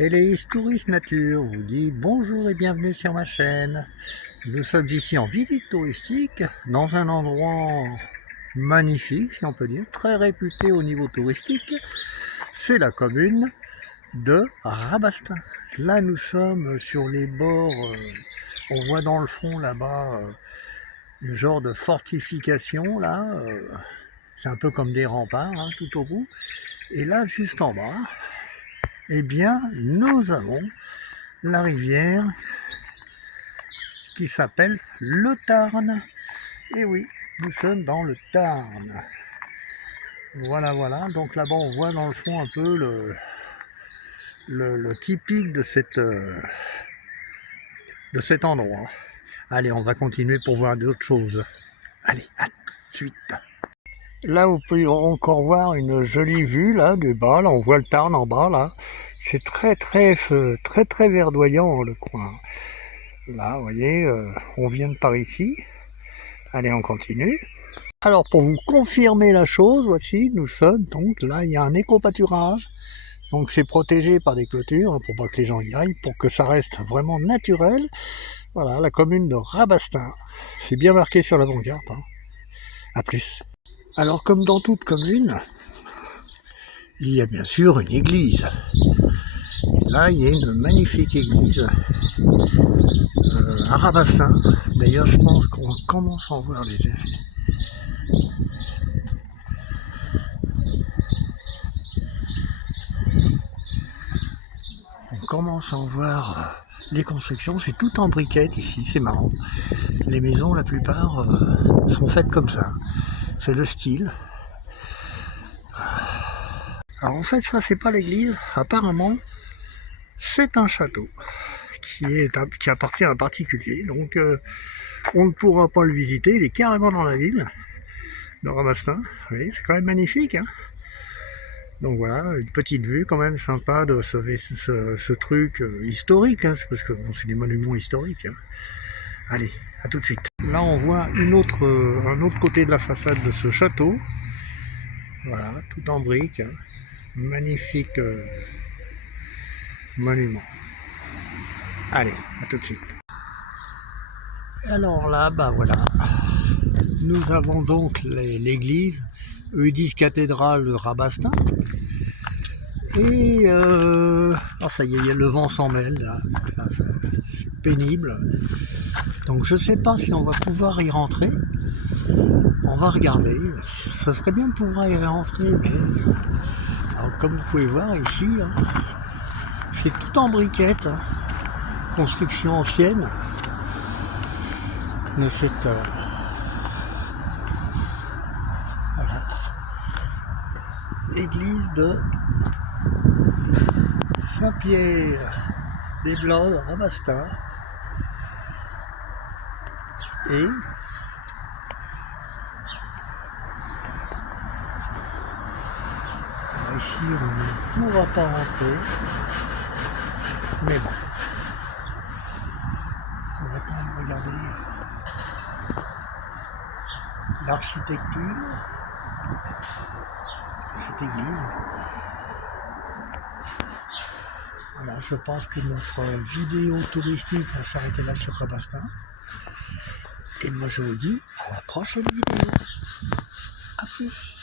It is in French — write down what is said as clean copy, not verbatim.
Eleis Tourisme Nature vous dit bonjour et bienvenue sur ma chaîne. Nous sommes ici en visite touristique dans un endroit magnifique, si on peut dire, très réputé au niveau touristique. C'est la commune de Rabastens. Là nous sommes sur les bords, on voit dans le fond là-bas un genre de fortification là. C'est un peu comme des remparts hein, tout au bout. Et là juste en bas, eh bien, nous avons la rivière qui s'appelle le Tarn. Et oui, nous sommes dans le Tarn. Voilà, voilà. Donc là-bas, on voit dans le fond un peu le typique de cet endroit. Allez, on va continuer pour voir d'autres choses. Allez, à tout de suite. Là, vous pouvez encore voir une jolie vue là du bas. Là, on voit le Tarn en bas là. C'est très verdoyant le coin. Là, vous voyez, on vient de par ici. Allez, on continue. Alors, pour vous confirmer la chose, voici, nous sommes donc là, il y a un éco-pâturage. Donc, c'est protégé par des clôtures hein, pour pas que les gens y aillent, pour que ça reste vraiment naturel. Voilà, la commune de Rabastens. C'est bien marqué sur la pancarte. Hein. À plus. Alors, comme dans toute commune, il y a bien sûr une église. Et là, il y a une magnifique église à Rabastens. D'ailleurs, je pense qu'on commence à en voir les effets. On commence à en voir les constructions. C'est tout en briquettes ici, c'est marrant. Les maisons, la plupart, sont faites comme ça. C'est le style. Alors en fait, ça, c'est pas l'église. Apparemment, c'est un château qui appartient à un particulier. Donc, on ne pourra pas le visiter. Il est carrément dans la ville de Rabastens. Vous voyez, c'est quand même magnifique. Hein. Donc voilà, une petite vue quand même sympa de ce truc historique. Hein, parce que bon, c'est des monuments historiques. Hein. Allez, à tout de suite. Là, on voit un autre côté de la façade de ce château. Voilà, tout en briques. Hein. Magnifique monument. Allez, à tout de suite. Alors là, bah voilà, nous avons donc l'église Eudis-Cathédrale de Rabastens. Et oh ça y est, le vent s'en mêle, là. C'est pénible. Donc je sais pas si on va pouvoir y rentrer. On va regarder. Ça serait bien de pouvoir y rentrer, mais alors, comme vous pouvez voir ici, hein, c'est tout en briquettes. Hein. Construction ancienne. Mais c'est voilà. Église de Saint-Pierre-des-Blancs de Rabastens. Et ici on ne pourra pas rentrer. Mais bon. On va quand même regarder l'architecture de cette église. Voilà, je pense que notre vidéo touristique va s'arrêter là sur Rabastens. Et moi je vous dis à la prochaine vidéo. A plus.